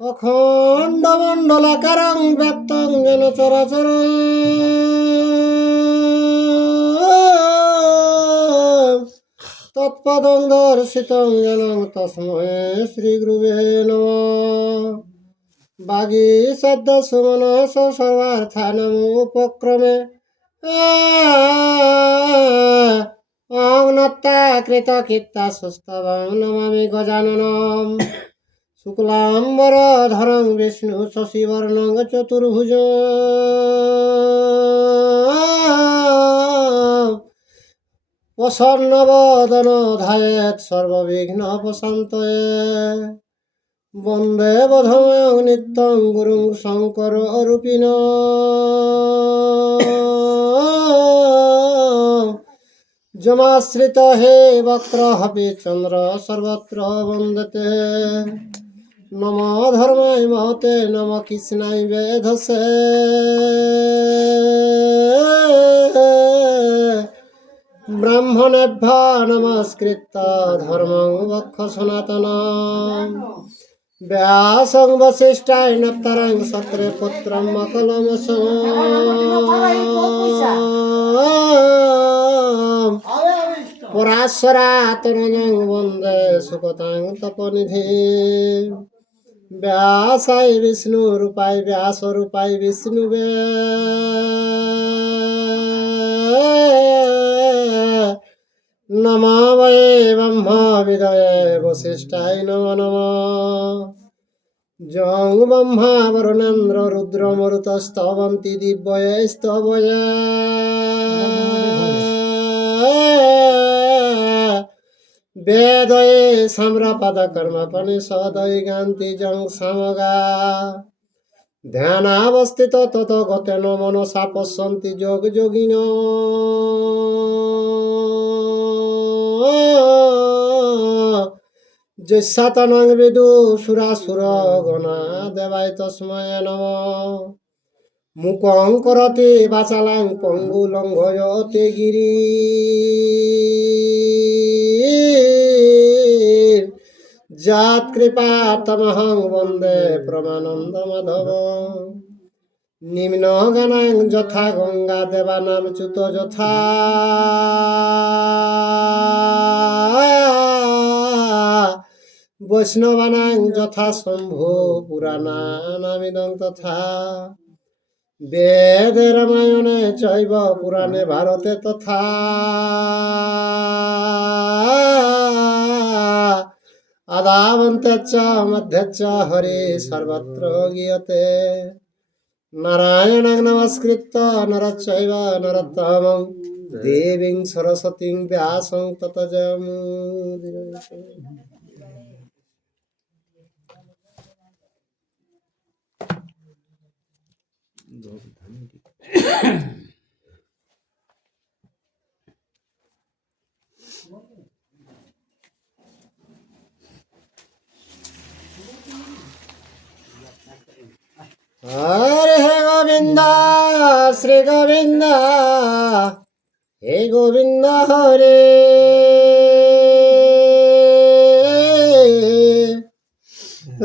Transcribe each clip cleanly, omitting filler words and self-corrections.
অখণ্ড মণ্ডলাকারং ব্যক্তং যেন চরাচরং তৎপদং দর্শিতং যেন তস্মৈ শ্রীগুরুবে নমঃ। বাগী সদ্য সুমনস সর্বার্থানাম উপক্রমে অং নত্তা কৃত কীর্তা সুস্তবং নমামি গজাননম। শুক্লাম্বরধরং বিষ্ণু শশিবর্ণং চতুর্ভুজং প্রসন্নবদন ধ্যায়েৎ সর্ববিঘ্নোপশান্তয়ে। বন্দে বোধময়ং নিত্যং গুরুং শঙ্কর রূপিণঃ। যমাশ্রিত হে বক্র হপি চন্দ্র সর্বত্র বন্দতে। নম ধর্মায় মহতে নম কৃষ্ণায় বেধসে। ব্রাহ্মণেভ্য নমস্কৃত্য ধর্মং বক্ষ সনাতনম। ব্যাসং বশিষ্ঠায় নপ্তারং সত্রে পুত্রম অকলমসং। পরাশরাতনজং বন্দে সুকতাং তপনিধিম। ব্যাসায় বিষ্ণু রূপায় ব্যাস রূপায় বিষ্ণুবে। নমো বৈ ব্রহ্ম বিদয়ে বশিষ্ঠায় নমো নমঃ। যং ব্রহ্মা বরুণেন্দ্র রুদ্র মরুতস্তবন্তি দিব্যৈস্তবয়ে। বেদয়ে সাম্রপদ কর্মপনিষদয়ে গান্তি যং সামগা। ধ্যানাবস্থিত তত গতেন মনসা পশ্যন্তি যোগ যোগিনঃ। যস্যাতনং বিদু সুরাসুর গণা দেবায় তস্মৈ নমঃ। মুকং করতি বাচালাং পঙ্গু লঙ্ঘয়তে গিরি। যৎ কৃপা তমহং বন্দে প্রমানন্দ মাধব। নিম্ন গানাং যথা গঙ্গা দেবানাম চ্যুত যথা। বৈষ্ণবানাং যথা শম্ভু পুরাণানামিদং তথা। বেদে রামায়ণে চৈব পুরাণে ভারতে তথা। আদাবন্তে চ মধ্যে চ হরি সর্বত্র গীয়তে। নারায়ণং নমস্কৃত্য নরচৈব নরোত্তমং দেবীং সরস্বতীং ব্যাসং ততো জয়মুদীরয়েৎ। হরে হে গোবিন্দ শ্রী গোবিন্দ হে গোবিন্দ হরে।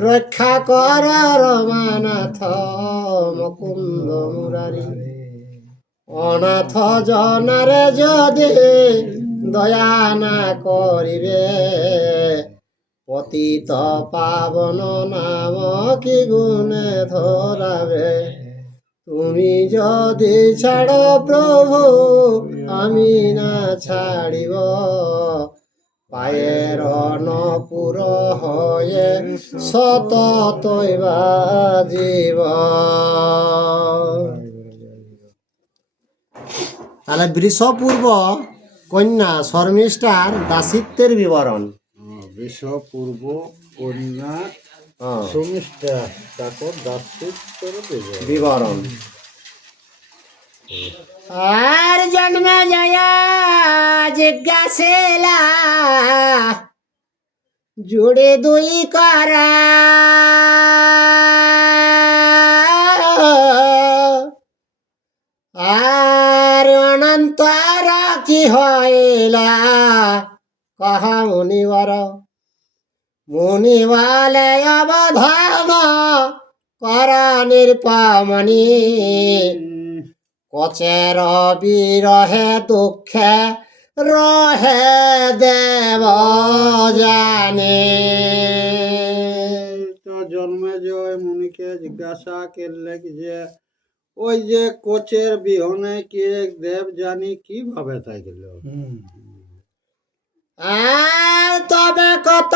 রক্ষা কর রমানাথ মুকুন্দ মুরারি। অনাথ জনারে যদি দয়া না করিবে। পতিত পাবন নাম কি গুণে ধরাবে। তুমি যদি ছাড়ো প্রভু আমি না ছাড়িব। পায়ের নপুর হয়ে সততই বাজিব। তাহলে বৃষপূর্ব কন্যা শর্মিষ্ঠার দাসিত্বের বিবরণ। বৃষপূর্ব কন্যা শর্মিষ্ঠা তারপর দাসিত্বের বিবরণ। আর জন্মে জয়া জিজ্ঞাসেলা জুড়ে দুই করা। আর আরে অনন্তর কি হইলা কহ মুনিবর, মুনি বলে অবধান কর নিরপমণি, কচের বিরহে দুঃখে রহে দেব জানে। তো জন্মে জয় মুনিকে জিজ্ঞাসা করলে যে ওই যে কোচের বিহনে কি দেব জানি কিভাবে থাকল। আর তবে কত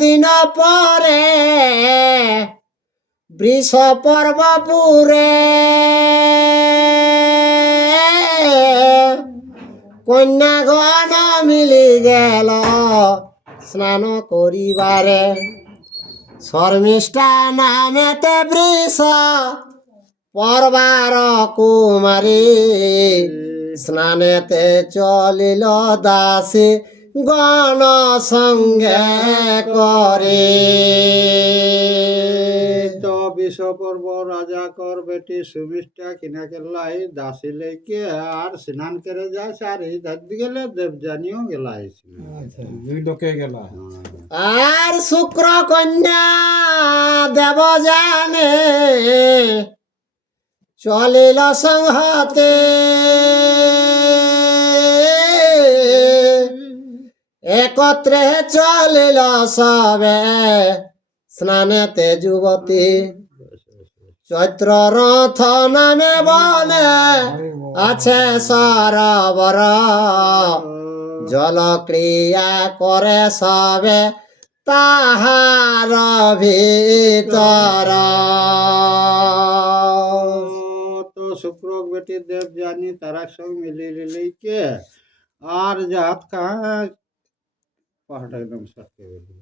দিন পরে বৃষ পর্বপুরে কন্যাগণ মিলি গেল স্নান করিবারে, শর্মিষ্ঠা নামেতে বৃষ পর্বার কুমারী, স্নানেতে চলিল দাসী গণ সঙ্গে করে। তো বিশ্বপর্ব রাজা কর বেটি সুমিষ্ঠা কিনা কেলাই দাসী লেকে আর স্নান করে যায়, আর এই দাদি গেলে দেবযানীও গেলাই। দুই লোকে গেলা। আর শুক্র কন্যা দেব জানে চলিল সংহতে, একত্রে চলিল সবে স্নানেতে যুবতী, চৈত্র রথ নামে বনে আছে সরোবর, জল ক্রিয়া করে সবে তাহার ভিতর। তো শুক্র বেটি দেব জানি তারা সব মিলি লিলিকে আর জাত পাহাড়টা একদম সটকে গেল।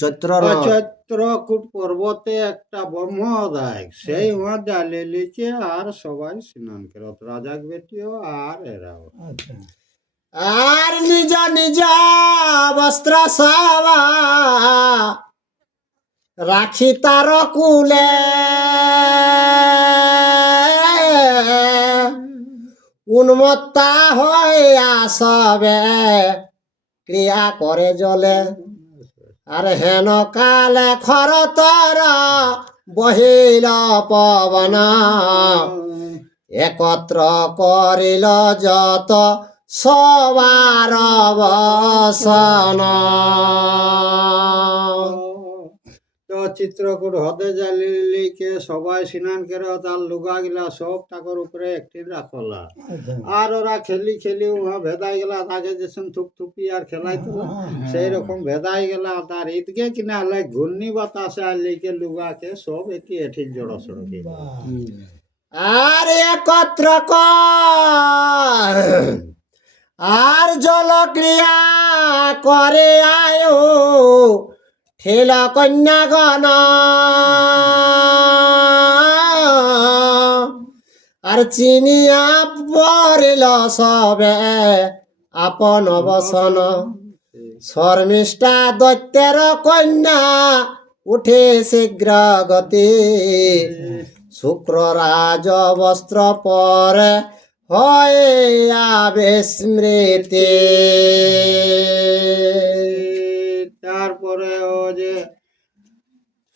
চৈত্র চৈত্রকূট পর্বতে একটা ব্রহ্মদায় সেই ডালে লিখে আর সবাই স্নান করত, রাজাক বেটিও আর এরাও। আর নিজ নিজ বস্ত্র সবা রাখি তার কুলে, উন্মত্তা হইয়া সবে ক্রিয়া করে জলে, আর হেন কালে খরতর বহিল পবন, একত্র করিল যত সবার বসন। তো চিত্রকূট হতে জালিকে সবাই স্নান করে তার লুগা গিলা সব টাকার উপরে একটি রাখলা, আর ওরা খেলি খেলি উহা ভেদাই গেলা, তাকে যেসন থুপথুপি আর খেলাই তো সেই রকম ভেদাই গেলা। তার ঈদকে কিনা হলে ঘূর্ণি বাতাসে আর লিখে লুগাকে সব একই এটি জড়ো সড়কি, আর একত্র আর জল ক্রিয়া করে আয়ো ঠেল কন্যাগণ, আর চিনিয়া পড়িল সবে আপন বসন, শর্মিষ্ঠা দৈত্যের কন্যা উঠে শীঘ্র গতি, শুক্ররাজ বস্ত্র পরে হইয়া বিস্মৃতি। তারপরে ও যে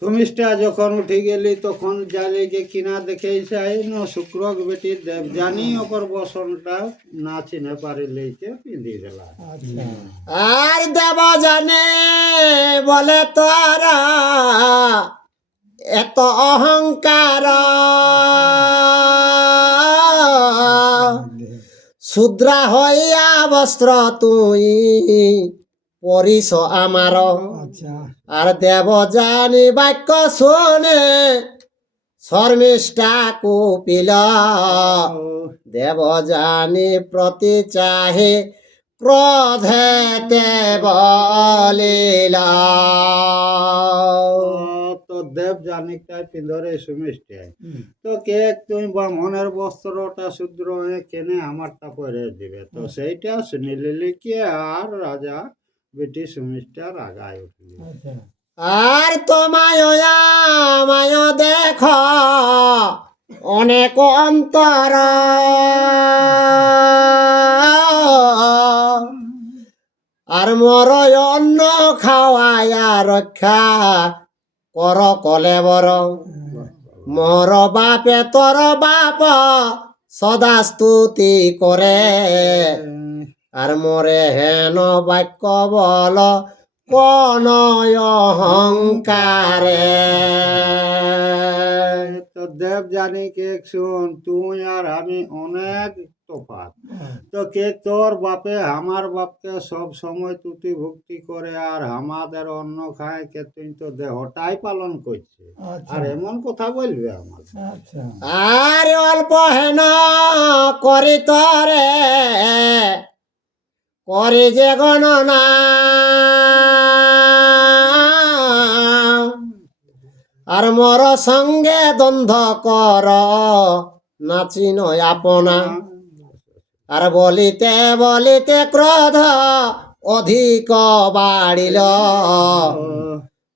সুমিষ্ঠা যখন উঠে গেলি তখন জালিকে কিনা দেখে চাই না শুক্রক বেটি দেবযানী ওপর বসনটা না চিনে পারিলেকে পিঁধি দিলা। আর দেব জানে বলে তোরা এত অহংকার, শুদ্রা হইয়া বস্ত্র তুই পরিস আমার, আর দেব জানি বাক্য শুনে শর্মিষ্ঠা কুপিল, দেব জানি প্রতি চাহে ক্রোধেতে বলিল। তো দেব জানিকটাই পিঁধরে সুমিষ্ঠায় তো কে তুমি ব্রাহ্মণের বস্ত্রটা শূদ্র হয়ে কেনে আমারটা পরে দিবে, তো সেইটা শুনিলি কি আর রাজা বেটি সুমিষ্ঠা রাগায় উঠলি। আর তোমায় মায় দেখ অনেক অন্তর আর মর অন্ন খাওয়াইয়া রক্ষা কর কলে বড় মর বাপে তোর বাপ সদা স্তুতি করে আর মরে হেন বাক্য বল কোন অহংকারে তো দেব জানি কে শুন, তুই আর আমি অনেক তফাৎ। তো কে তোর বাপে আমার বাপকে সব সময় তুতি ভক্তি করে আর আমাদের অন্ন খায়, কে তুই তো দেহটাই পালন করছে আর এমন কথা বলবে আমার। আর অল্প হেন করি তরে করি যে গণনা আর মর সঙ্গে দ্বন্দ্ব কর নাচিন আপনা আর বলিতে বলিতে ক্রোধ অধিক বাড়িল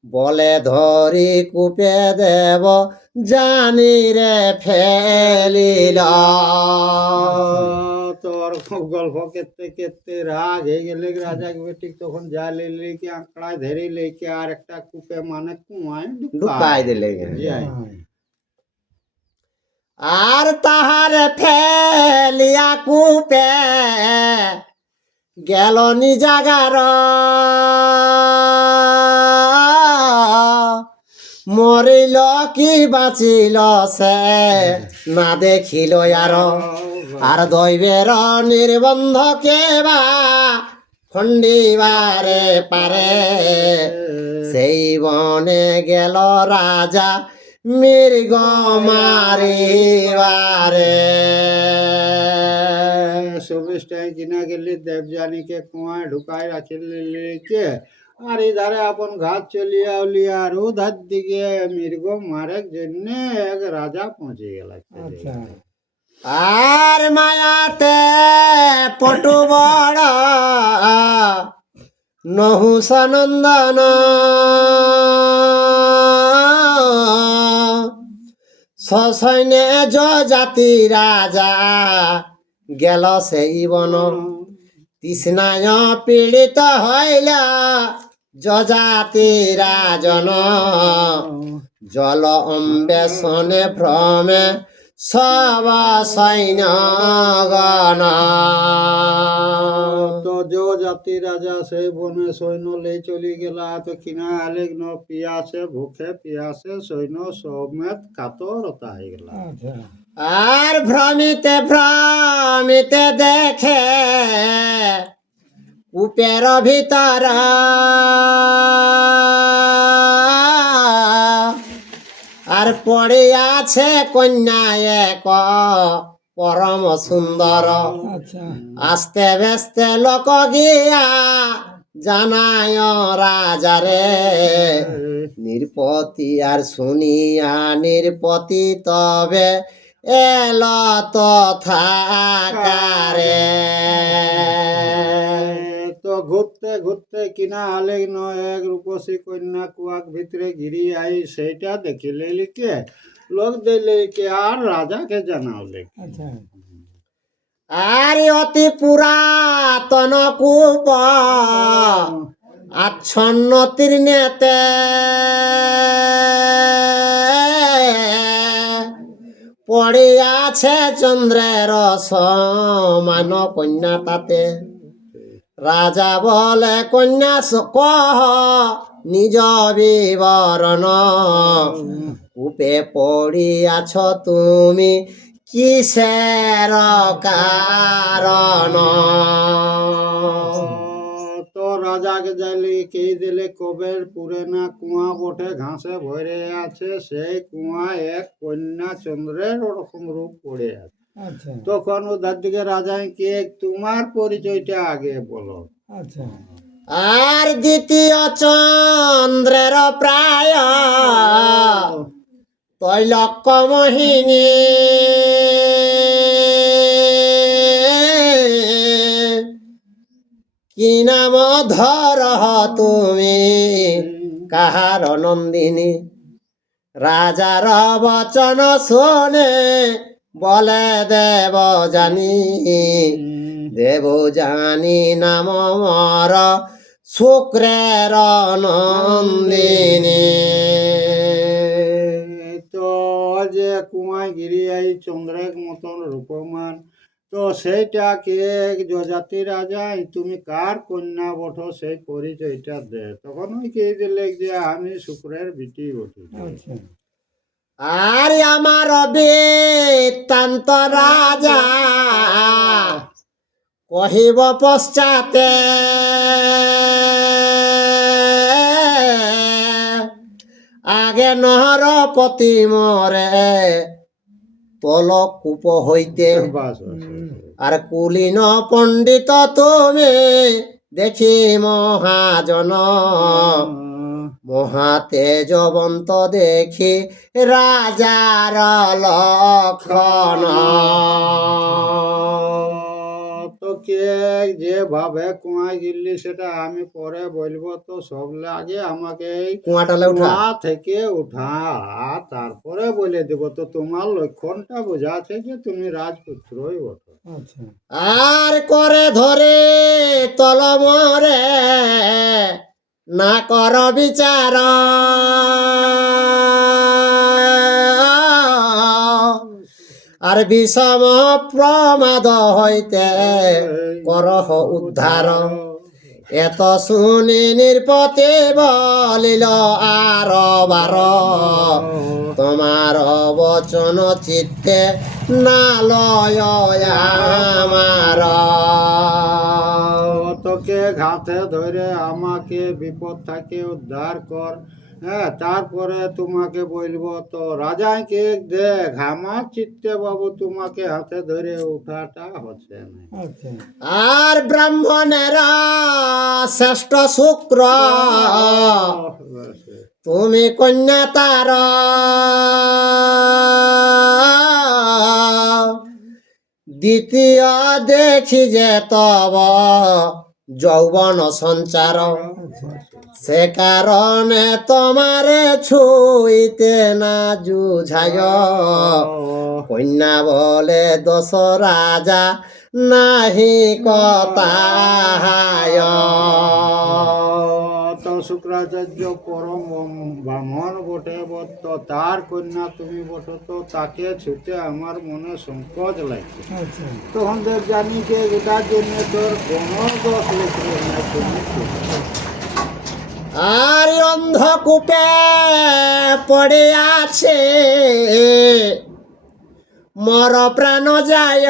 বলে ধরি কূপে দেব জানি রে ফেলিল তোর গল্প কেতে কেতে রাগ হয়ে গেলে রাজা বেটি তখন জালে লেকে আঁকড়ায় ধরে লেকে আর একটা কূপে মানে কুয়ায় ঢুকাই দিলে যায়। আর তাহার ফেলিয়া কূপে গেল নিজাগার মরিল কি বাঁচিল সে না দেখিল আর দৈবের নির্বন্ধ কেবা খণ্ডিবারে পারে সেই বনে গেল রাজা মৃগ মারিবারে চব্বিশটায় কিনা গেলি দেবযানীকে কুয়ায় ঢুকায় রাখিলে কে আর ইধারে আপন ঘাট চলিয়া উলিয়া আর উধার দিকে মৃগ মারের জন্য এক রাজা পৌঁছে গেল। আর মায়াতে পটু বড় নহুষনন্দন সসৈন্যে জাতি রাজা গেল সেই বন তৃষ্ণায় পীড়িত হইল যজাতি রাজন জল অম্বেষণে ভ্রমে সব সৈন্যগণ তো জাতি রাজা সেই বনে সৈন্য লে চলি গেলা তো কিনা আলেক ন পিয়াসে ভুখে পিয়াসে সৈন্য সমেত কাতরতা হয়ে গেল। আর ভ্রমিতে ভ্রমিতে দেখে কূপের ভিতর আর পড়ে আছে কন্যা এক পরম সুন্দর আস্তে ব্যস্তে লোক গিয়া জানায় রাজারে নির্পতি আর শুনিয়া নির্পতি তবে এল তথাকারে তো ঘুরতে ঘুরতে কিনা আলেক ন এক রূপসী কন্যা কুয়াক ভিতরে গিরি আই সেইটা দেখিলে লিখে লোক দিলে কে আর রাজাকে জানাওলে। আর অতি পুরাতন কূপ আচ্ছন্ন তীর্ণেতে পড়ে আছে চন্দ্রের সমান কন্যা তাতে রাজা বলে কন্যা কহ নিজ বিবরণ কূপে পড়িয়াছ তুমি কিসের কারণ তো রাজাকে যাইলে কে দিলে কবের পুরেনা কুয়া বটে ঘাসে ভরে আছে সেই কুয়া এক কন্যা চন্দ্রের ওরকম রূপ পড়ে আছে। তখন ওদের দিকে রাজায় কে তোমার পরিচয়টা আগে বলো। আর দ্বিতীয় চন্দ্রের প্রায় তৈলক্য মোহিনী কি নাম ধর তুমি কাহার নন্দিনী রাজার বচন শুনে বলে দেব জানি, দেব জানি নাম মর শুক্রের নন্দিনী। তো যে কুমারগিরি এই চন্দ্রের মতন রূপমান, তো সেইটাকে যজাতি রাজা তুমি কার কন্যা বঠো সেই পরিচয়টা দে। তখন ওই কে দিলে যে আমি শুক্রের বিটি বটি। আর আমার বৃত্তান্ত রাজা কহিব পশ্চাতে, আগে নহরপতি মরে তলকূপ হইতে। বাস আর কুলীন পণ্ডিত তুমি দেখি মহাজন, মহাতেজবন্ত দেখি রাজার লক্ষণ। তো কে যেভাবে কুয়ায় গিললি সেটা আমি পরে বলবো। তো সব আগে আমাকে এই কুয়াটালে উঠা। কুয়া থেকে উঠা, তারপরে বলে দেব। তো তোমার লক্ষণটা বোঝাচ্ছে যে তুমি রাজপুত্রই বটে। আর করে ধরে তলমরে না কর বিচার, আর বিষম প্রমাদ হইতে করহ উদ্ধার। এত শুনি নির্পতি বলিল আর বার, তোমার বচন চিত্তে না লয় আমার। তোকে ঘাতে ধরে আমাকে বিপদ থেকে উদ্ধার কর। হ্যাঁ, তারপরে তোমাকে বলবো। তো রাজাকে দেখ আমার চিত্তে বাবু তোমাকে হাতে ধরে উঠাটা হচ্ছে না। আর ব্রাহ্মণের শ্রেষ্ঠ শুক্র তুমি কন্যা তার, দ্বিতীয় দেখি যে তব যৌবন সঞ্চার, সে কারণে তোমারে ছুইতে না জুঝায়। কন্যা বলে দশ রাজা নাহি কথায়। তো শুক্রাচার্য পরম ব্রাহ্মণ বটে, তো তার কন্যা তুমি বটো। তো তাকে ছুটে আমার মনে সংকোচ লাগছে। তখন দেব জানি যে এটার জন্য তোর কোনো দোষ লিখবে না, তুমি আর অন্ধকূপে পড়ে আছে মর প্রাণ যায়,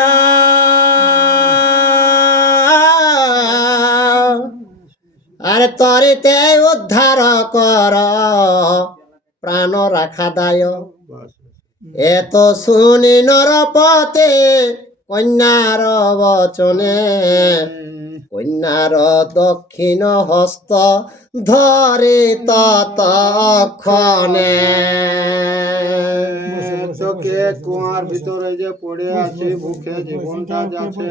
আর তরিতে উদ্ধার কর প্রাণ রাখা দায়। এত শুনি নরপতে কন্যার বচনে, কন্যার দক্ষিণ হস্ত ধরে ততক্ষণে। তোকে কুয়ার ভিতরে যে পড়ে আছে ভুখে জীবনটা যাচ্ছে,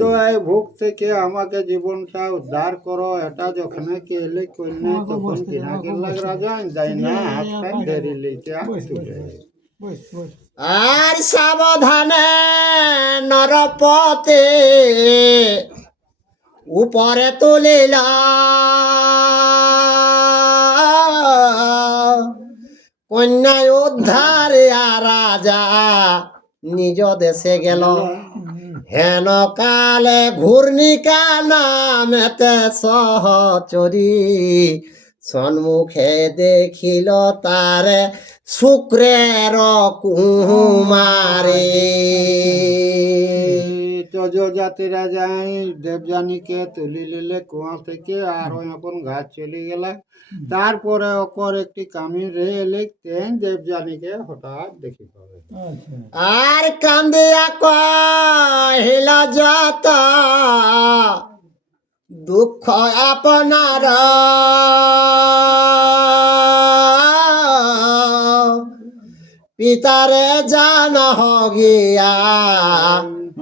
তো এই ভুখ থেকে আমাকে জীবনটা উদ্ধার করো। এটা যখন কে এলে কন্যা তখন কিনা গেল রাজা যাই না হাত পান ধরে লিখে তুলে। আর সাবধানে নরপতে উপরে তুলিল, কন্যায় উদ্ধার রাজা নিজ দেশে গেল। হেন কালে ঘূর্ণিকা নামেতে সহচরী, সন্মুখে দেখিল তারে শুক্রের কুমারী। জাতিরা যাই দেবযানীকে তুলি নিলে কুয়া থেকে, আর ওই এখন গাছ চলে গেলে। তারপরে ওকর একটি কামি রে এলে দেবযানীকে হঠাৎ দেখি পাবে। আর কান্দিয়া কহিল যত দুঃখ আপনার, পিতারে জানা গিয়া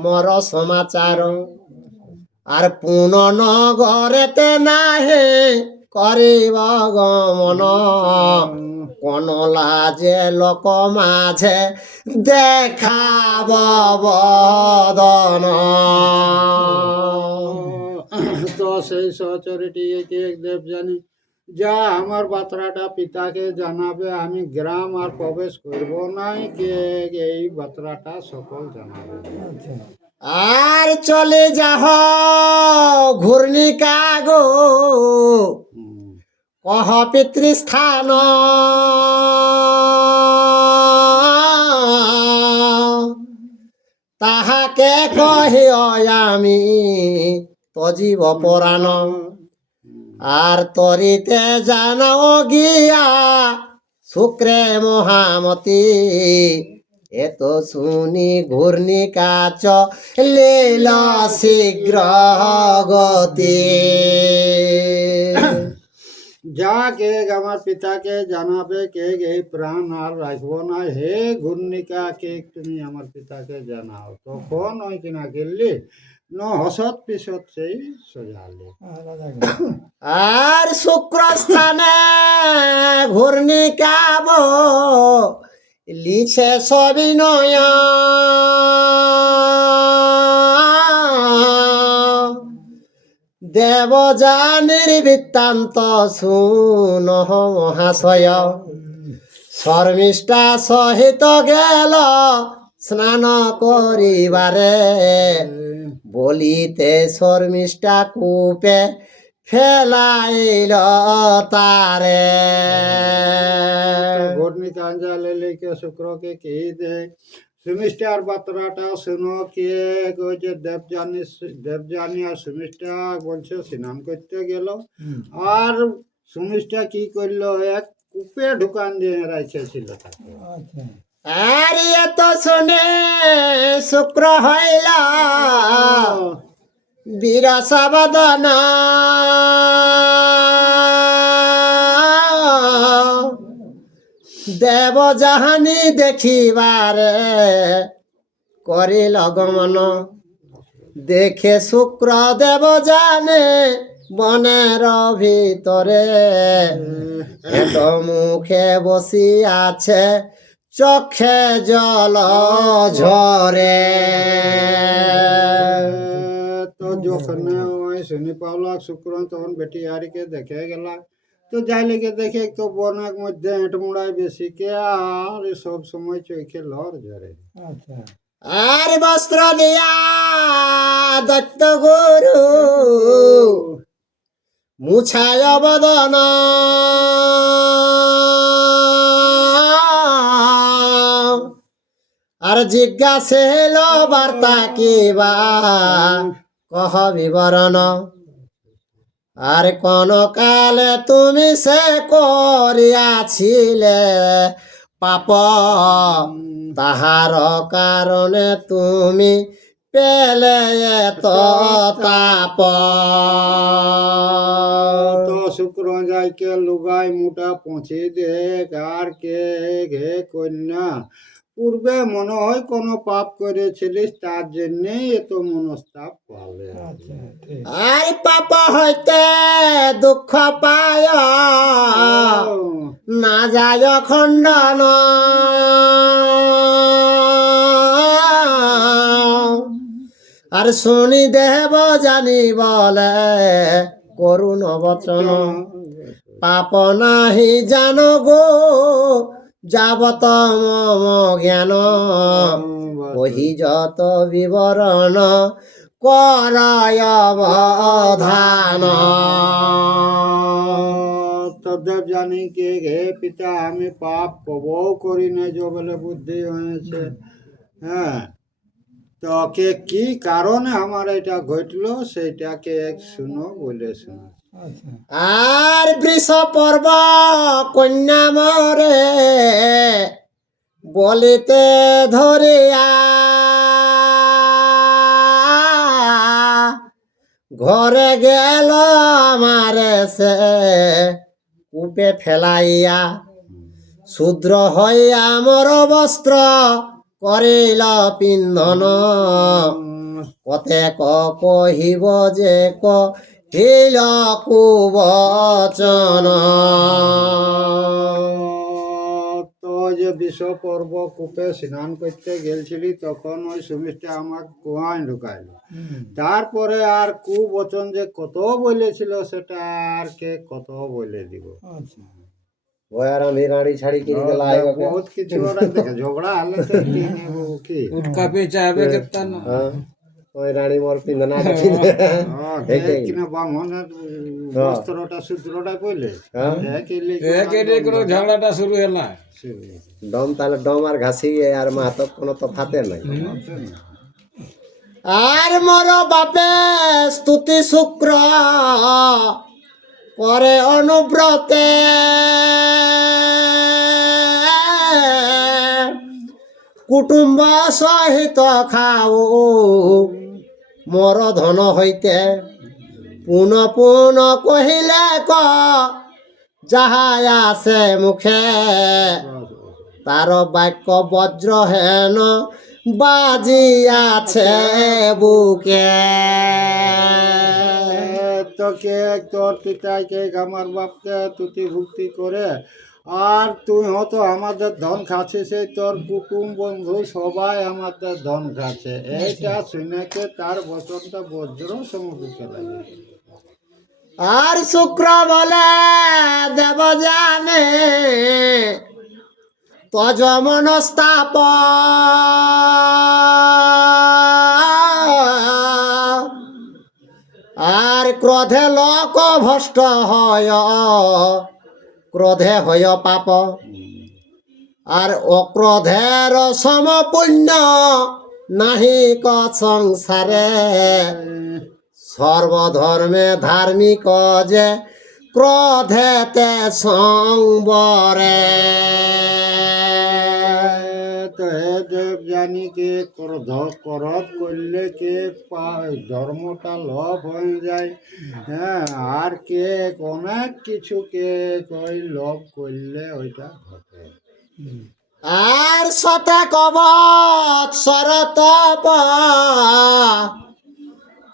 মর সমাচার। আর পুন নগরেতে নাহে করিব গমন, কোন লাজে লোক মাঝে দেখাব বদন। তো সেই সহচরীটি একে এক দেবযানী, যা আমার বার্তাটা পিতাকে জানাবে, আমি গ্রাম আর প্রবেশ করব নাই, কে এই বার্তাটা সকল জানাবে। আর চলে যাহ ঘূর্ণিকা গো হুম। কহ পিতৃস্থান, তাহাকে কহিও আমি তজীব পরাণ। আর তরিতে জানাও গিয়া শুক্রে মহামতি, এত শুনি ঘূর্ণিকা চলিল শীঘ্র গতি। যা কে আমার পিতাকে জানাবে, কে এই প্রাণ আর রাখবো না, হে ঘূর্ণিকা কে তুমি আমার পিতাকে জানাও। তখন ওই কিনা গেলি ন হসত পিছত সেই সজালে। আর শুক্র স্থানে ঘূর্ণিকাব লিছে সবিনয়, দেবযানীর বৃত্তান্ত শুন মহাশয়। শর্মিষ্ঠা সহিত গেল স্নান করিবারে, বলিতে শর্মিষ্ঠা কূপে ফেলাইল তারে। ঘূর্ণিকা জালে লিখে শুক্রকে কে দে সুমিষ্ঠার বার্তাটা শুনো, কে কইছে দেবযানী আর সুমিষ্ঠা বলছে স্নান করতে গেল। আর সুমিষ্ঠা কি করলো, এক কূপে ঢুকান দিয়ে রাখেছিল তাকে। আর এত শুনে শুক্র হইল বিরসবদন, দেবযানী দেখিবারে করিল গমন। দেখে শুক্র দেবযানে বনের ভিতরে, এত মুখে বসি আছে চোখে জল ঝরে। তো যখন ওই শুনি পাওলা শুক্র, তখন বেটি হারিকে দেখে গেলা। তো যাই লেগে দেখে তো বনের মধ্যে হেঁটমুড়ায় বেশি কে, আর সব সময় চোখে লর ঝরে। আর বস্ত্র দিয়া দত্ত গুরু মুছায় বদন, আর জিজ্ঞাসিল বার্তা কিবা কহ বিবরণ। আর কোন কালে তুমি সে করিয়াছিলে পাপ, তাহার কারণে তুমি পেলে এত তাপ। তো শুক্র যাইকে লুগাই মুটা পৌঁছে দেখ, আর কে হে কন্যা, পূর্বে মনে হয় কোনো পাপ করেছিলিস, তার জন্যেই এত মনস্তাপ পাবে। আর পাপ হইতে দুঃখ পায় না যায় খণ্ডন, আর শুনি দেব জানি বলে করুণ বচন। পাপ নাহি জানো গো যাবত মম জ্ঞান, কহি যত বিবরণ করয় অবধান। তদ্দেব জানি কে হে পিতা, আমি পাপ কবও করি না, যে বলে বুদ্ধি হয়েছে। হ্যাঁ, তো কে কি কারণে আমার এটা ঘটলো সেইটাকে শুনো বলে শুনো। আর বৃষ পর্ব কন্যা মরে বলিতে ধরিয়া, ঘরে গেল আমারে সে কূপে ফেলাইয়া। শূদ্র হইয়া মোর বস্ত্র করিল পিন্ধন, কতেক কহিব যে কহিল কুবচন। ওই যে বিশ্ব পর্ব কূপে স্নান করতে গেছিলি তখন ওই সুমিষ্টা আমাকে কুয়ায় ঢুকাইলো। তারপরে আর কুবচন যে কত বলেছিল সেটা আর কে কত বলে দিব। আচ্ছা ওই আর আমি রাড়ি ছাড়ি কিনে গেল আইবা কে বহুত কিছু ওরা দেখে ঝগড়া হলে তো কি নেব কি উটকা पे चाहबे करता ना হ্যাঁ ওই রানী মোর পিন্ধনা দেখি কিনা বামনের বস্ত্রটা সূত্রটা পইলে হ্যাঁ एक एक रो झगड़ाटा शुरू हैला ডম তাহলে ডম আর ঘাসি আর মাহাতো কোনো তফাতে নাই আর মোর বাপে স্তুতি শুক্র করে অনুব্রতে কুটুম্ব সহিত খাও মোর ধন হইতে পুন পুন কহিলে ক যাহা আছে মুখে তার বাক্য বজ্র হেন বাজিয়াছে বুকে তোকে তোর পিতাকে আমার বাপকে তুতি ভুক্তি করে আর তুই হতো আমাদের ধন খাচ্ছিস সেই তোর কুটুম বন্ধু সবাই আমাদের ধন খাচ্ছে এইটা শুনেকে তার বচনটা বজ্র সমুখে লাগে। আর শুক্র বলে দেব জানে তজ মনস্তাপ আর ক্রোধে লোক ভষ্ট হয় ক্রোধে হয় পাপ আর অক্রোধের সমপুণ্য নাহি ক সংসারে সর্বধর্মে ধার্মিক যে ক্রোধেতে সংবরে তো হে দেব জানি কে ক্রোধ করলে কে ধর্মটা লোভ হয়ে যায়। হ্যাঁ আর কে অনেক কিছু কে কই লোভ করলে ওইটা ঘটে। আর সতে কবচ শরত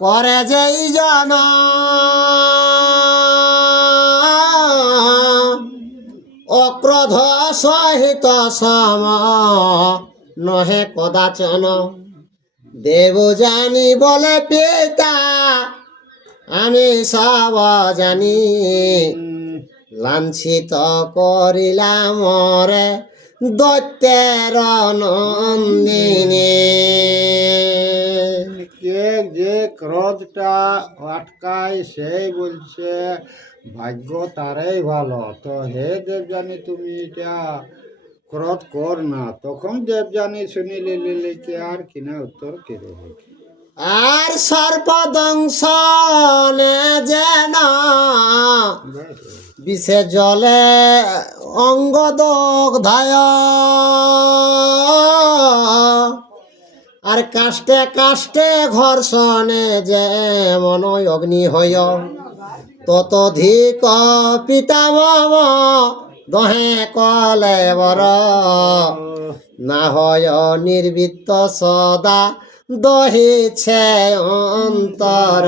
করে যেই জন অক্রোধ সহিত সম নহে কদাচন দেব জানি বলে পিতা আমি সব জানি লাঞ্ছিত করিলাম মরে দৈত্যের নন্দিনী কে যে ক্রোধটা আটকায় সেই বলছে ভাগ্য তারাই ভালো। তো হে দেবযানী তুমি এটা ক্রোধ কর না। তখন দেবযানী শুনিলে লিলিকে আর কিনা উত্তর কেড়ে আর সর্পদংশনে যেন বিষে জলে অঙ্গ দগ্ধায় আর কাষ্টে কাষ্টে ঘর্ষণে যেমন অগ্নি হয় ততধিক পিতামহ দহে কলে বর না হয় নির্বৃত্ত সদা দহিছে অন্তর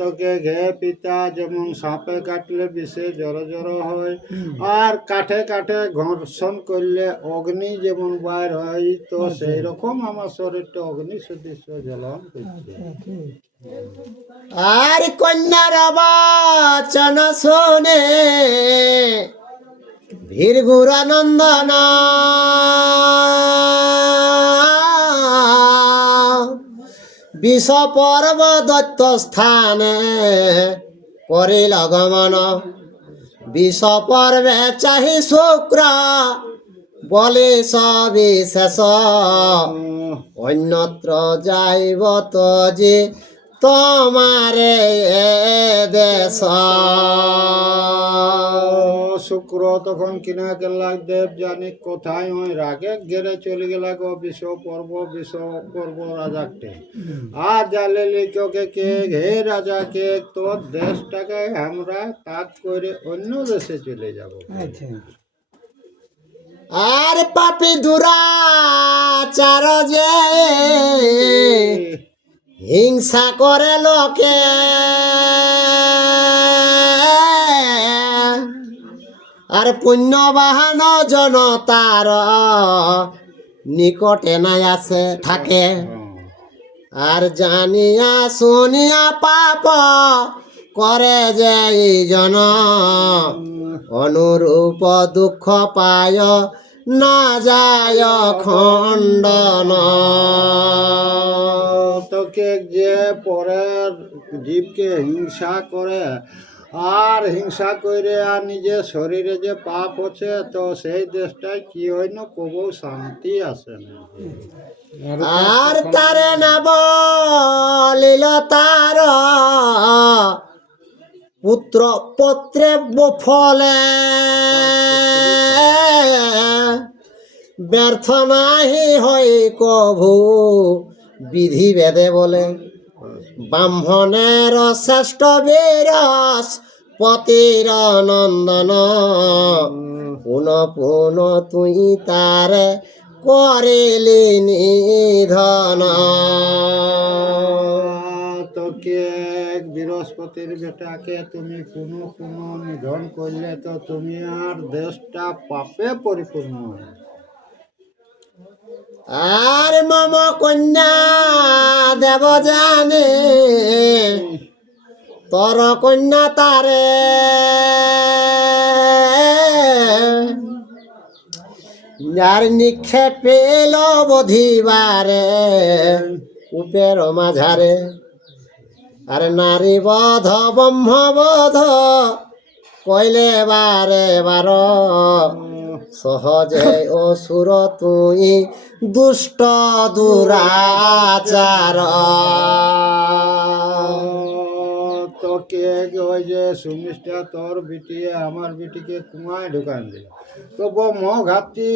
তোকে ঘে পিতা যেমন সাপে কাটলে বিষে জড়ো জড়ো হয় আর কাঠে কাঠে ঘর্ষণ করলে অগ্নি যেমন বাইর হয় তো সেই রকম আমার শরীরটা অগ্নি সদৃশ্য জ্বলন করছে। আর কন্যার বচন শুনে ভীরগুরানন্দন বিষ পর্ব দৈত্য স্থানে করিল গমন বিষ পর্বে চাহি শুক্র বলে সবিশেষ অন্যত্র যাইব তো যে তোমারে দেশ শুক্র তখন কিনা গেলা দেবযানী কোথায় ওই রাগে ঘেরে চলে গেলা গো বিশ্ব পর্ব রাজাকে আর জালে লিখকে কে হে রাজাকে তোর দেশটাকে আমরা তাক করে অন্য দেশে চলে যাব। अच्छा আর পাপি দুরাচার যে হিংসা করে লোকে আর পুণ্যবাহন জনতার নিকটে নাই আছে থাকে, আর জানিয়া শুনিয়া পাপ করে যে জন, অনুরূপ দুঃখ পায় না যায় খণ্ডন। তোকে যে পরের জীবকে হিংসা করে, আর হিংসা করে আর নিজের শরীরে যে পাপ হচ্ছে, তো সেই দেশটায় কি হয় না কবু শান্তি আসে না। আর তারে না বলিল তার পুত্র পত্রে ফলে, ব্যর্থ নাহি হই কভু বিধি বেদে বলে, ব্রাহ্মণের শ্রেষ্ঠ বীরস পতির নন্দন, পুন পুন তুই তারে করিলি নিধন। তোকে বৃহস্পতির বেটাকে তুমি কোনো কোনো নিধন করলে, তো তুমি আর দেশটা পাপে পরিপূর্ণ। আর মম কন্যা দেব জানে, তর কন্যা তারে যার নিক্ষেপে বধিবারে উপের মাঝারে, আর নারী বধ ব্রহ্মবধ কইলে বারে বার, সহজে অসুর তুই দুষ্ট দুরাচার। তোকে ওই যে সুমিষ্টা তোর বিটি আমার বিটিকে কুমায় ঢুকান দিল, তো ব্রহ্মঘাতী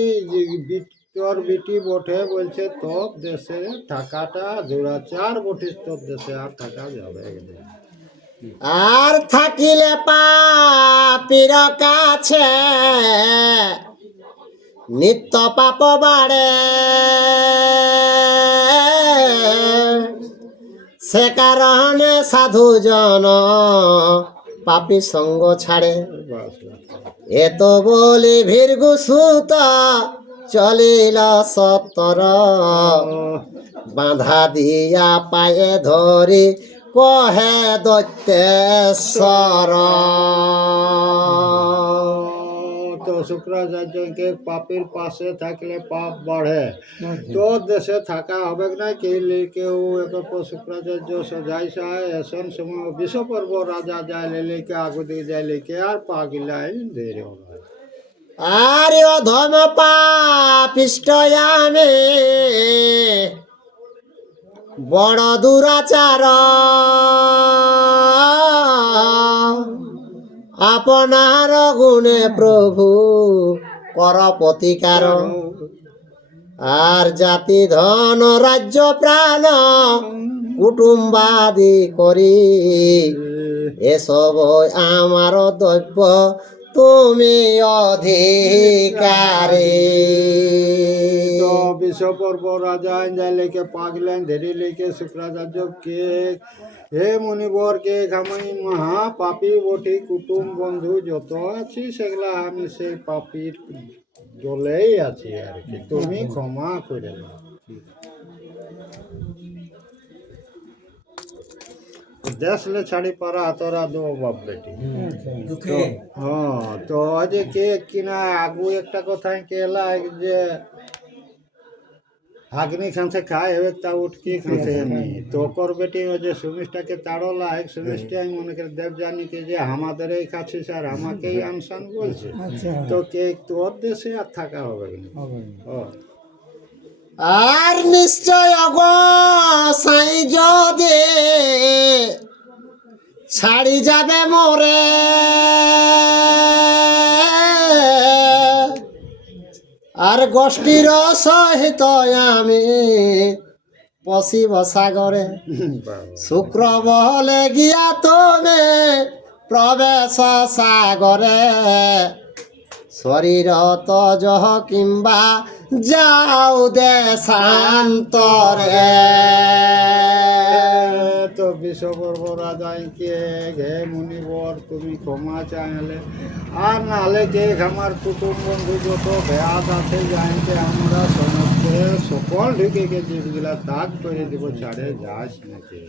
তোর বিটি বটে, বলছে তোর দেশে থাকাটা দুরাচার বটিস, তোর দেশে আর থাকা যাবে না। আর থাকিলে পাপির কাছে নিত্য পাপ বাড়ে, সে কারণে সাধুজন পাপি সঙ্গ ছাড়ে। এত বলি ভীর্গু সুত চলিল সত্তর, বাঁধা দিয়া পায়ে ধরি কহে দৈত্যেশ্বর। তো শুক্রাচার্যকে পাপের পাশে থাকলে পাপ বাড়ে, তোর দেশে থাকা হবে না। কেউ শুক্রাচার্য সজাই সায় এসন সময় বিশ্বপর্ব রাজা যায় লেলিকে আগু দিয়ে যায় লিখে, আর পা গিলাই দেরি হবে। আর অধম পাপিষ্ট আমি বড় দুরাচার, আপনার গুণে প্রভু কর প্রতিকার। আর জাতি ধন রাজ্য প্রাণ কুটুম্বাদি করি, এসব আমার দৈব্য তুমি অধিকারী। তো বিশ্বপর্ব রাজা যাই লেখে পাগলেন ধেরি লেখে শুক্রাচার্যকে, হে মুনিবর কে আমি মহা পাপি বটি, কুটুম বন্ধু যত আছি সেগুলা আমি সেই পাপির দলেই আছি আর কি, তুমি ক্ষমা করে দাও। দেশলে ছাড়ি পারা তোরা দো বাপ বেটি। হ্যাঁ, তো আজ কে কিনা আগু একটা কথা কেলা যে আগ্নি খানছে খায় হবে তা উঠকি খানছে নি, তো কর বেটি ওই যে সুমিষ্টাকে তাড়ো লাগ, সুমিষ্টা মনে করে দেবযানীকে যে আমাদের এই কাছে স্যার আমাকেই আনসান বলছে, তো কে তোর দেশে আর থাকা হবে না। আর নিশ্চয় সাই যদি ছাড়ি যাবে মোরে, আর গোষ্ঠীর সহিত আমি পশিব সাগরে, শুক্র বহলে গিয়া তুমি প্রবেশ সাগরে, শরীর তজ কিংবা যাও দেশান্তরে। তো বিষবর্ব রাজাইকে ঘে মুনিবর তুমি ক্ষমা চাইলে আর নাহলে কে আমার কুটুম বন্ধু যত ভেয়াদ আছে যাইতে আমরা সমস্ত সকল ঢুকে গে জীবগুলা তাক করে দিব ছাড়ে যাস নাকি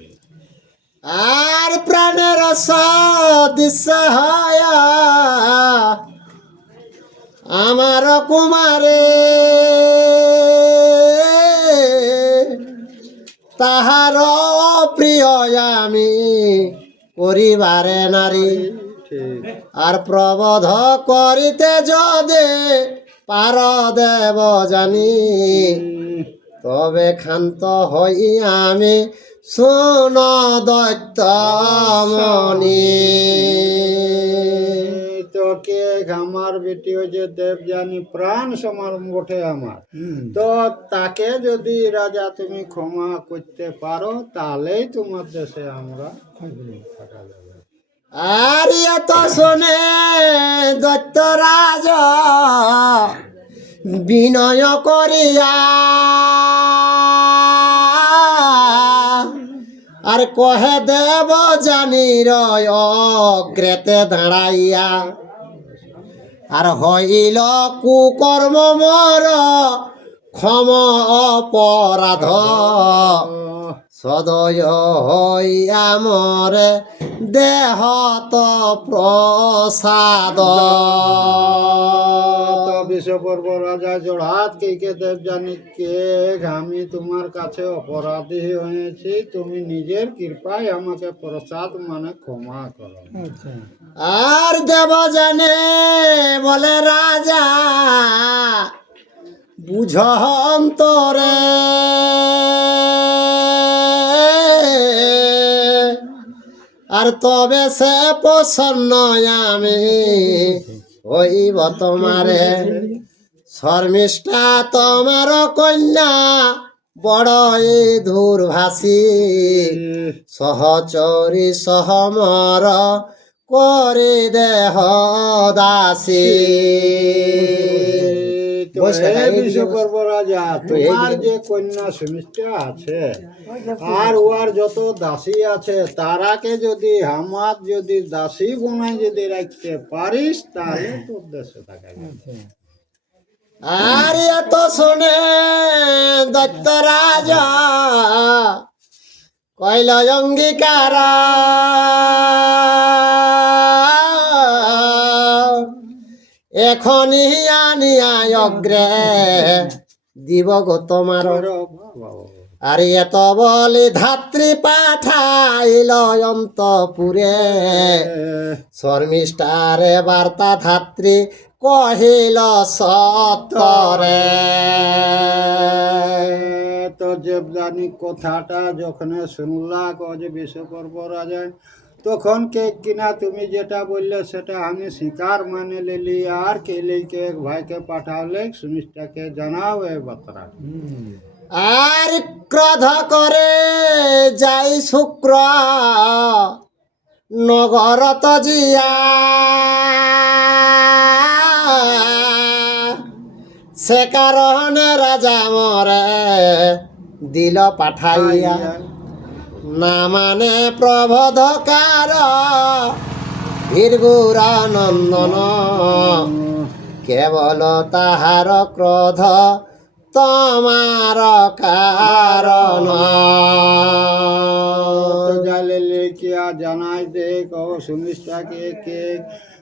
আর প্রাণের সদিসহায়া আমার কুমারে তাহার প্রিয় আমি করিবারে নারী ঠিক আর প্রবোধ করিতে যদি পার দেব জানি তবে ক্ষান্ত হই আমি শুন দৈত্য মনি তোকে আমার বেটি ওই যে দেবযানী প্রাণ সমান বটে আমার তো তাকে যদি রাজা তুমি ক্ষমা করতে পারো তাহলেই তোমার দেশে আমরা থাকা যাবে আর এত শুনে দৈত্যরাজ বিনয় করিয়া আর কহে দেব জানি অগ্রেতে দাঁড়াইয়া আর হইল কুকর্ম মর ক্ষম অপরাধ সদয় হইয়া মরে দেহ তো প্রসাদ বিষপর্ব রাজা জোড়হাত কে দেবযানী কে আমি তোমার কাছে অপরাধী হয়েছি তুমি নিজের কৃপায় আমাকে প্রসাদ মানে ক্ষমা করো আর দেব জানে বলে রাজা বুঝ অন্তরে আর তবে সে প্রসন্ন আমি হইব তোমারে শর্মিষ্ঠা তোমার কন্যা বড়ই দূরভাষী সহচরী সহমর করে দেহ দাসী বিষপর্ব রাজা তোমার যে কন্যা সুমিষ্টা আছে আর উহার যত দাসী আছে তারাকে যদি আমার যদি দাসী বানাই যদি রাখতে পারিস তাহলে তোর দেশে থাকা যাবে। আর এত শুনে দৈত্য রাজা কইল অঙ্গীকার এখনই আনিয়া অগ্রে দিব গো তোমার আর এত বলি ধাত্রী পাঠাইল অন্তপুরে শর্মিষ্ঠারে বার্তা ধাত্রী কহিল সত্তরে তো দেবযানী কথাটা যখন শুনলা যে বিষপর্ব রাজা তখন কে কিনা তুমি যেটা বললে সেটা আমি স্বীকার মানে লিলি আর কে ভাইকে পাঠালে সুমিষ্টাকে জানাও এই বার্তা আর ক্রোধ করে যাই শুক্র নগরত জিয়া সে কারণে রাজা মরে দিল পাঠাইয়া না মানে প্রবোধকার ভীরগুর নন্দন কেবল তাহার ক্রোধ তোমার কারণ জালে লেখিয়া জানাই দে কহ সুমিষ্টাকে কে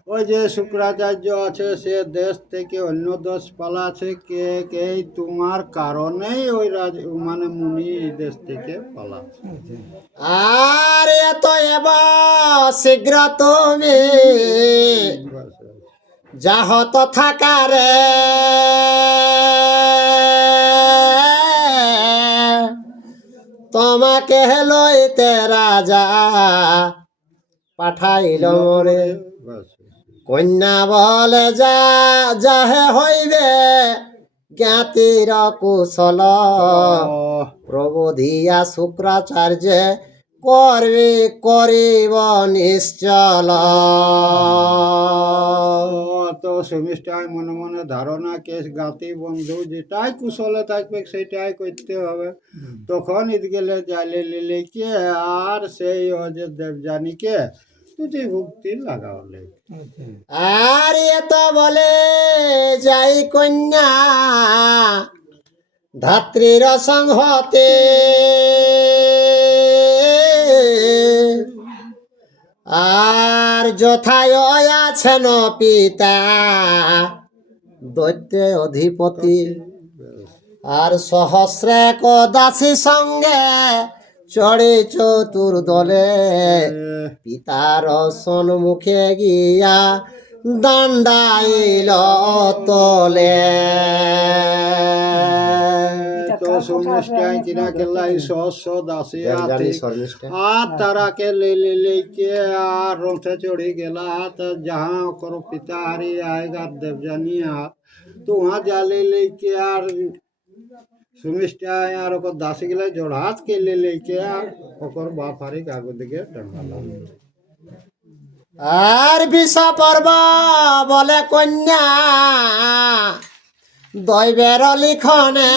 ওই যে শুক্রাচার্য আছে সে দেশ থেকে অন্য দেশ পালাছে কে তোমার কারণেই ওই রাজ মানে মুনি দেশ থেকে পালাছে আর এত এব শীঘ্র তুমি যাহত থাকারে তোমাকে লইতে রাজা পাঠাইল মরে কন্যা বলে যাহে হইবে জ্ঞাতির কুশল প্রবোধিয়া শুক্রাচার্য করিব নিশ্চল তো সুমিষ্টায় মনে মনে ধারণা কেস গাতি বন্ধু যেটাই কুশলে থাকবে সেটাই করতে হবে। তখন ঈদ গেলে জালে লিলিকে আর সেই অজয় দেবযানীকে তুই ভুক্তি লাগাওলে। আর এ তো বলে যাই কন্যা ধাত্রীর সংহতে, আর যথায় আছেন পিতা দৈত্যে অধিপতি, আর সহস্রে দাসী সঙ্গে চড়ে চতুর দলে পিতার সম্মুখে গিয়া দাণ্ডাইল তলে। তো সুমিষ্টায় কিনা কেলাই সহস্র দাসী আতি আর তারাকে लेके আর রথে চড়ি গেলা। तो जहाँ करो पिता हरी आएगा देवजानी आप तो वहाँ जाले लेके यार सुमिष्टा यार को दासी गिला जोड़ात के लेके यार ओकर बाप हरी कागो दिके टंगाला। আর বিষ পর্ব বলে কন্যা দৈবের লিখনে,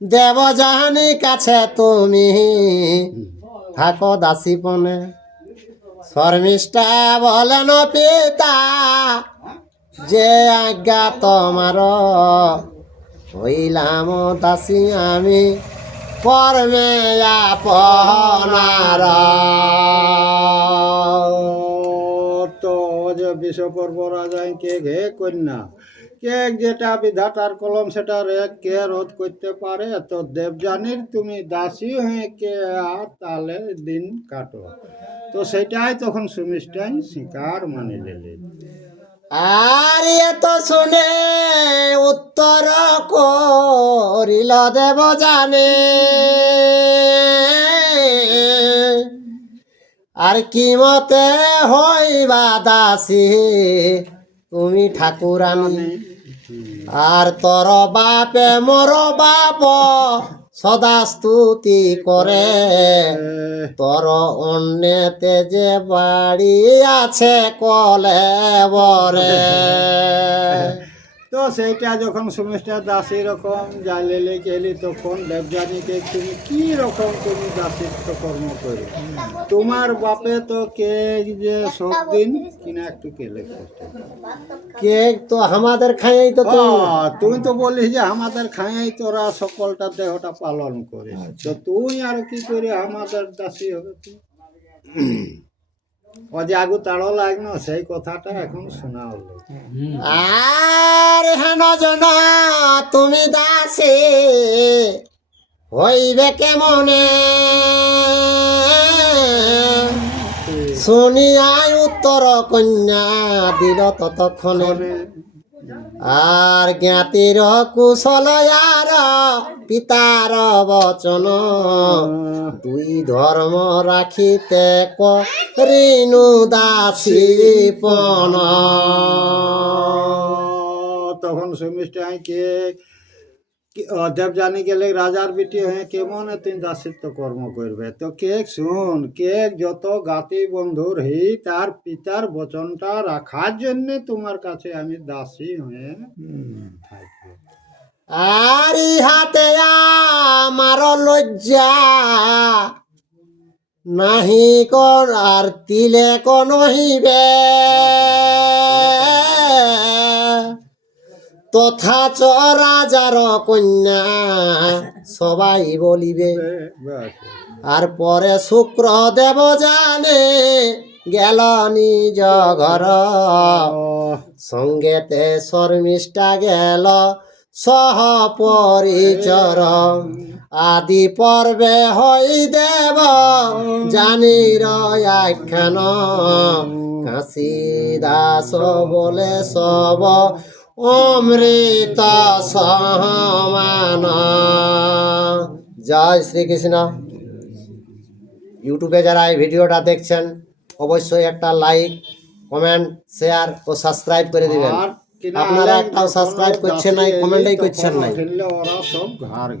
দেবযানী কাছে তুমি থাকো দাসীপনে। শর্মিষ্ঠা বলেন পিতা যে আজ্ঞা তোমার, হইলাম দাসী আমি কর্মে আপনার। তো যে বিষ পর্ব রাজায় কে ঘে কন্যা কে যেটা বিধাতার কলম সেটা কে রোধ করতে পারে। তো দেবযানীর তুমি দাসী হয়ে কে আর তাহলে দিন কাটো। তো সেটাই তখন সুমিষ্টাই শিকার মানে নিলেন। আর এ তো শুনে উত্তর করিল দেবযানী, আর কি মতে হইবা দাসী তুমি ঠাকুরানী, আর তোর বাপে মোর বাপ সদা স্তুতি করে, তোর অন্যতে যে বাড়ি আছে কলে বরে। তো সেইটা যখন সুমিষ্টা দাসী রকম জালে লেগে এলি তখন দেবযানীকে তুমি কি রকম তুমি দাসিত্ব কর্ম করে তোমার বাপে তো কে যে সব দিন কিনা একটু কেলে কে তো আমাদের খাই তো তুমি তো বলিস যে আমাদের খাই তোরা সকলটা দেহটা পালন করে। তো তুই আর কি করে আমাদের দাসী হবে? ও যে আগু তাড়ো লাগলো সেই কথাটা এখন শোনা হলো। আর হেন জনা তুমি দাসী হইবে কেমনে, শুনিয়াই উত্তর কন্যা দিল ততক্ষণে। আর জ্ঞাতির কুশল আর পিতার বচন, দুই ধর্ম রাখিতে করিনু দাসীপন। তখন সুমিষ্টায় কে দেবযানী গেলে রাজার বিটি হয়ে কেমন তিন দাসিত্ব কর্ম করবে। তো কে শুন কে যত গাতি বন্ধুর হি তার পিতার বচনটা রাখার জন্য তোমার কাছে আমি দাসী হয়ে থাকবো। আর ইহাতে আমার লজ্জা নাহি কর আর তিলে নহিবে, তথাচ রাজার কন্যা সবাই বলিবে। আর পরে শুক্র দেব জানে গেল নিজ ঘর, সঙ্গেতে শর্মিষ্ঠা গেল সহ পরিচর। আদি পর্বে হই দেব জানির আখ্যান, কাশী দাস বলে সব অমৃত সমান। জয় শ্রীকৃষ্ণ। ইউটিউবে যারা এই ভিডিওটা দেখছেন অবশ্যই একটা লাইক, কমেন্ট, শেয়ার ও সাবস্ক্রাইব করে দিবেন। আপনারা একটাও সাবস্ক্রাইব করছেন নাই, কমেন্টই করছেন নাই। ওরা সব ঘর